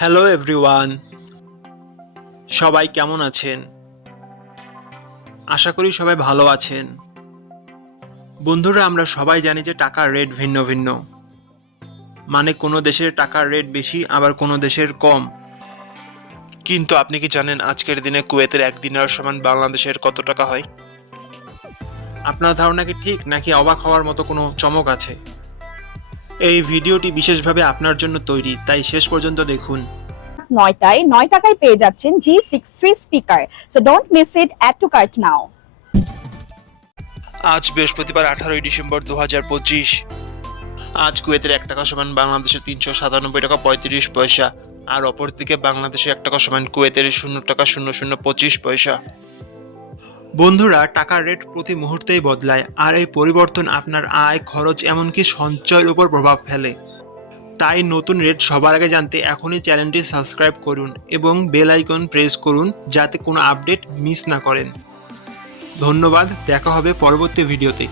Hello everyone, সবাই কেমন আছেন? আশা করি সবাই ভালো আছেন। বন্ধুরা, আমরা সবাই জানি যে টাকার রেট ভিন্ন ভিন্ন। মানে কোনো দেশের টাকার রেট বেশি, আবার কোনো দেশের কম। কিন্তু আপনি কি জানেন আজকের দিনে কুয়েতের 1 দিনার সমান বাংলাদেশের কত টাকা হয়? আপনার ধারণা কি ঠিক, নাকি অবাক হওয়ার মতো কোনো চমক আছে? এই ভিডিওটি বিশেষভাবে আপনার জন্য তৈরি, তাই শেষ পর্যন্ত দেখুন। 9টায় 9 টাকায় পেয়ে যাচ্ছেন G63 speaker. So don't miss it, add to cart now. আজ বৃহস্পতিবার 18 ডিসেম্বর 2025। আজ কুয়েতের 1 টাকা সমান বাংলাদেশের 397 টাকা 35 পয়সা, আর অপরদিকে বাংলাদেশের 1 টাকা সমান কুয়েতের 0 টাকা 0025 পয়সা। বন্ধুরা, টাকার রেট প্রতি মুহূর্তেই বদলায়, আর এই পরিবর্তন আপনার আয়, খরচ, এমনকি সঞ্চয়ের উপর প্রভাব ফেলে। তাই নতুন রেট সবার আগে জানতে এখনই চ্যানেলটি সাবস্ক্রাইব করুন এবং বেল আইকন প্রেস করুন, যাতে কোনো আপডেট মিস না করেন। ধন্যবাদ, দেখা হবে পরবর্তী ভিডিওতে।